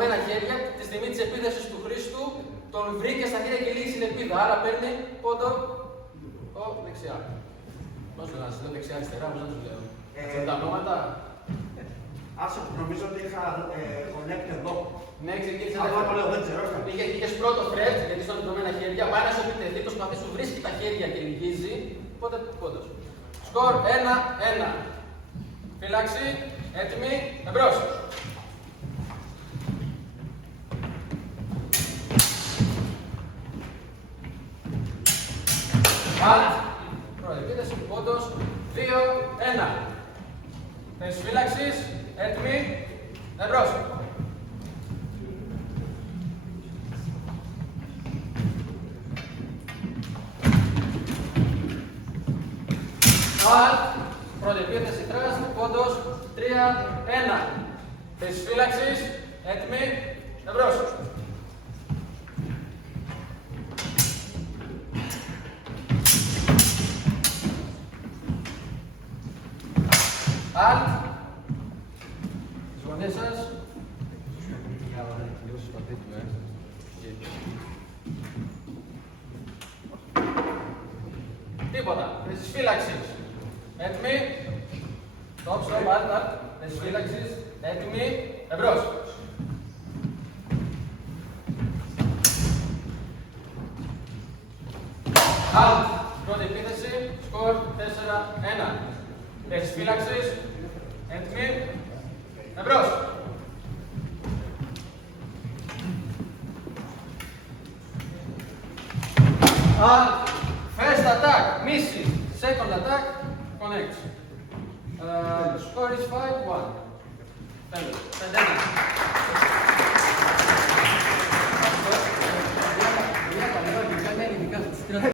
ενωμένα χέρια, τη στιγμή της επίθεσης του Χρήστου, τον βρήκε στα χέρια και λύγει στην επίδα. Άρα παίρνει πόντο δεξιά. Πώς να σας λέω δεξιά-αριστερά, πώς να τους λέω. Τα ονόματα. Άσε, νομίζω ότι είχα connect εδώ. Ναι, ξεκίνησε. Αυτό το λέω, δεν ξέρω. Είχες πρώτο Φρέτ, γιατί στον ενωμένα χέρια, πάει να σου επιτεθεί, το σπαθί σου βρίσκει τα χέρια και λυγίζει. Οπότε πόντος. Σκορ 1-1. Φύλαξη, έτοιμοι, εμπρός. Αλτ. Πρώτη επίθεση, πόντος, 2-1. Θέση φύλαξης, έτοιμοι, εμπρός. Αλτ. Πρώτη επίθεση, τρας, πόντος, 3-1. Θέση φύλαξης, έτοιμοι, εμπρός. Αλτ. Τις γωνίες σας. Τίποτα. Θέσεις φύλαξης. Έτοιμοι. Stop, αλτ. Θέσεις φύλαξης. Έτοιμοι. Εμπρός. Αλτ. Πρώτη επίθεση. Σκορ 4-1. Θέσεις φύλαξης. Έτοιμοι. Εμπρός. Αλτ. First attack. Μίση. Second attack. Connect. Score is 5-1. 5-1.